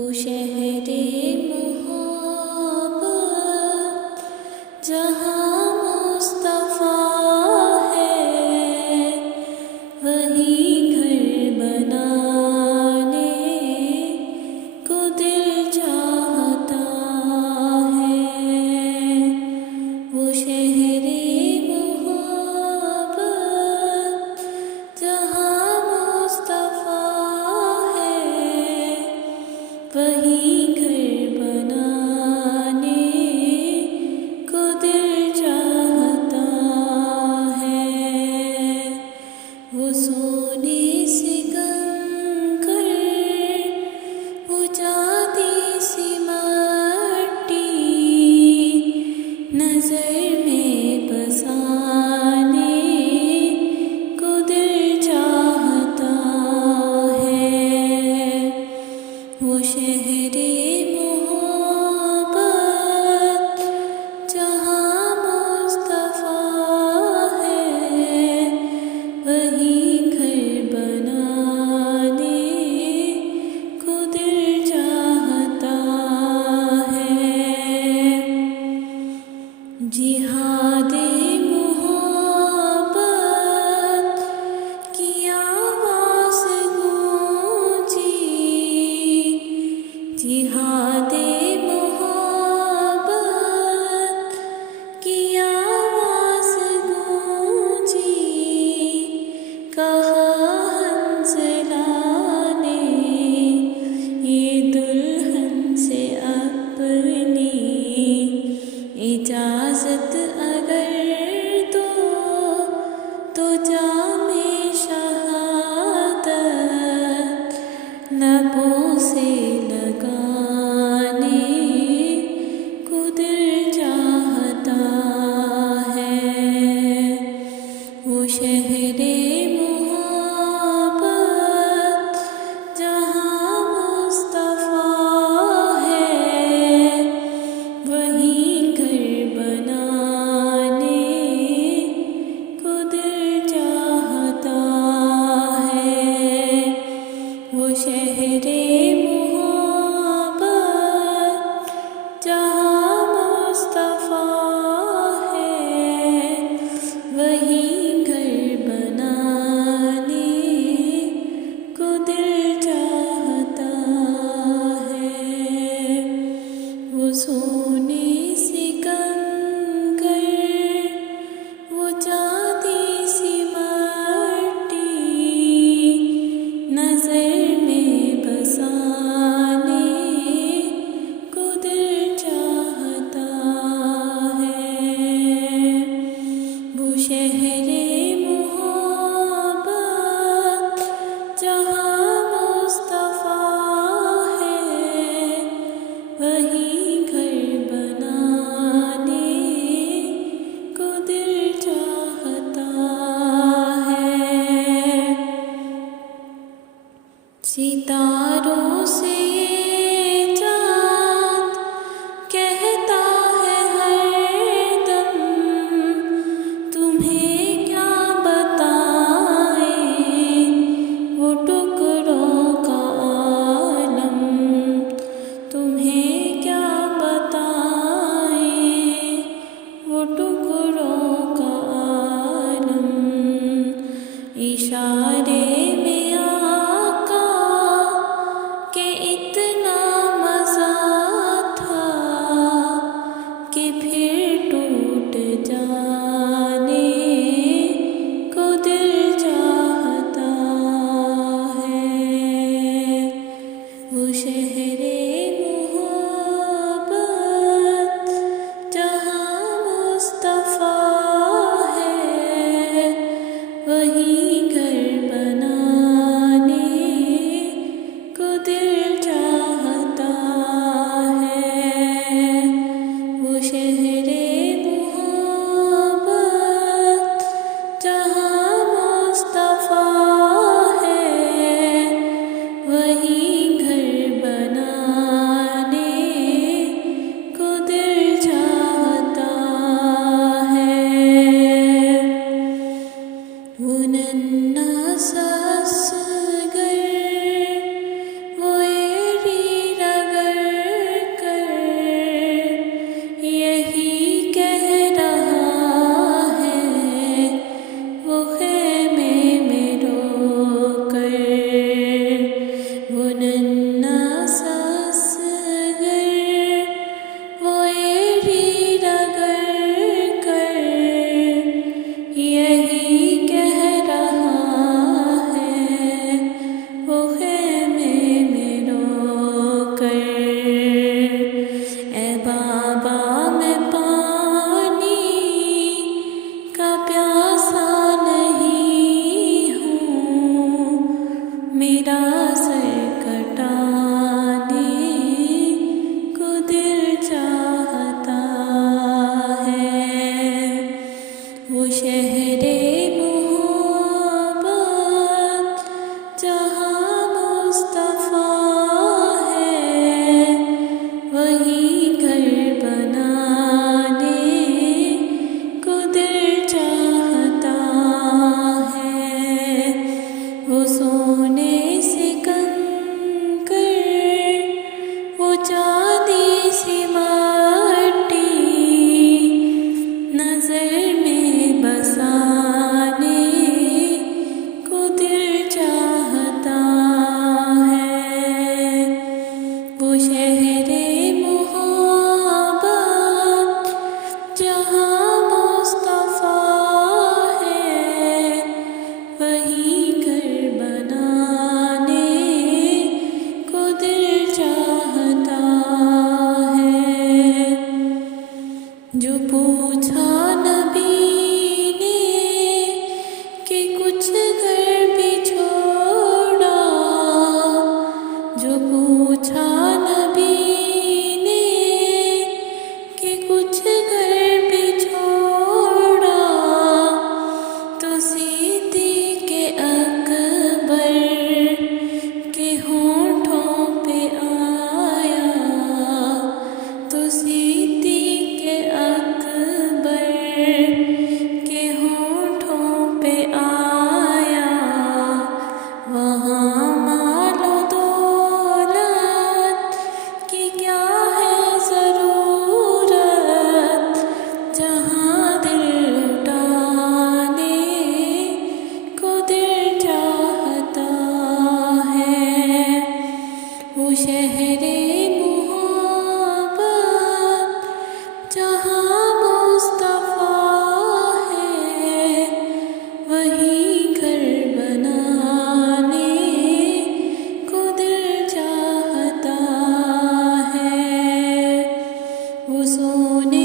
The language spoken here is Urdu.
وہ شہر محبت جہاں مصطفیٰ ہے، وہی گھر بنانے کو دل چاہتا ہے۔ وہ شہر محبت جہاں مصطفیٰ ہے، وہی گھر بنانے کو دل چاہتا ہے۔ وہ سونے سے کنکر، وہ چاندی سی مٹی، نظر میں بسانے کو دل چاہتا ہے۔ وہ شہر محبت جہاں مصطفیٰ ہے، وہی گھر بنانے کو دل چاہتا ہے۔ جہاد محبت کی آواز گونجی، جہاد محبت کی آواز گونجی، کہا حنظلہ نے یہ دلہن سے اپنی اجازت اگر دو تو جام شہادت لبوں سے لگانے کو دل چاہتا ہے۔ وہ شہر محبت جہاں مصطفیٰ ہے، وہی گھر بنانے کو دل چاہتا ہے۔ وہ شہر محبت جہاں مصطفیٰ ہے، وہی گھر بنانے کو دل چاہتا ہے۔ وہ سونے سے کنکر، وہ چاندی سی مٹی، نظر میں بسانے کو دل چاہتا ہے۔ وہ شہر محبت جہاں مصطفیٰ ہے، وہی گھر بنانے کو دل چاہتا ہے۔ ستاروں سے یہ چاند کہتا ہے ہر دم، تمہیں کیا بتائیں وہ ٹکڑوں کا عالم، تمہیں کیا بتائیں وہ ٹکڑوں کا عالم۔ اشارے میں آقا کہ اتنا مزہ تھا کہ پھر ٹوٹ جانے کو دل چاہتا ہے۔ وہ شہر محبت جہاں مصطفیٰ ہے، وہی گھر بنانے کو دل چاہتا ہے۔ وہ شہر پوچھا نبی نے کہ کچھ گھر بھی چھوڑا، جو پوچھا نبی نے کہ کچھ گھر بھی چھوڑا، تو صدیق اکبر کے ہونٹوں پہ آیا، تو صدیق اکبر کے ہونٹوں پہ آیا، وہاں مال و دولت کی کیا ہے ضرورت، جہاں دل لٹانے کو دل چاہتا ہے، وہ شہر محبت جہاں مصطفیٰ ہے، وہی گھر بنانے کو دل چاہتا ہے، وہ سونے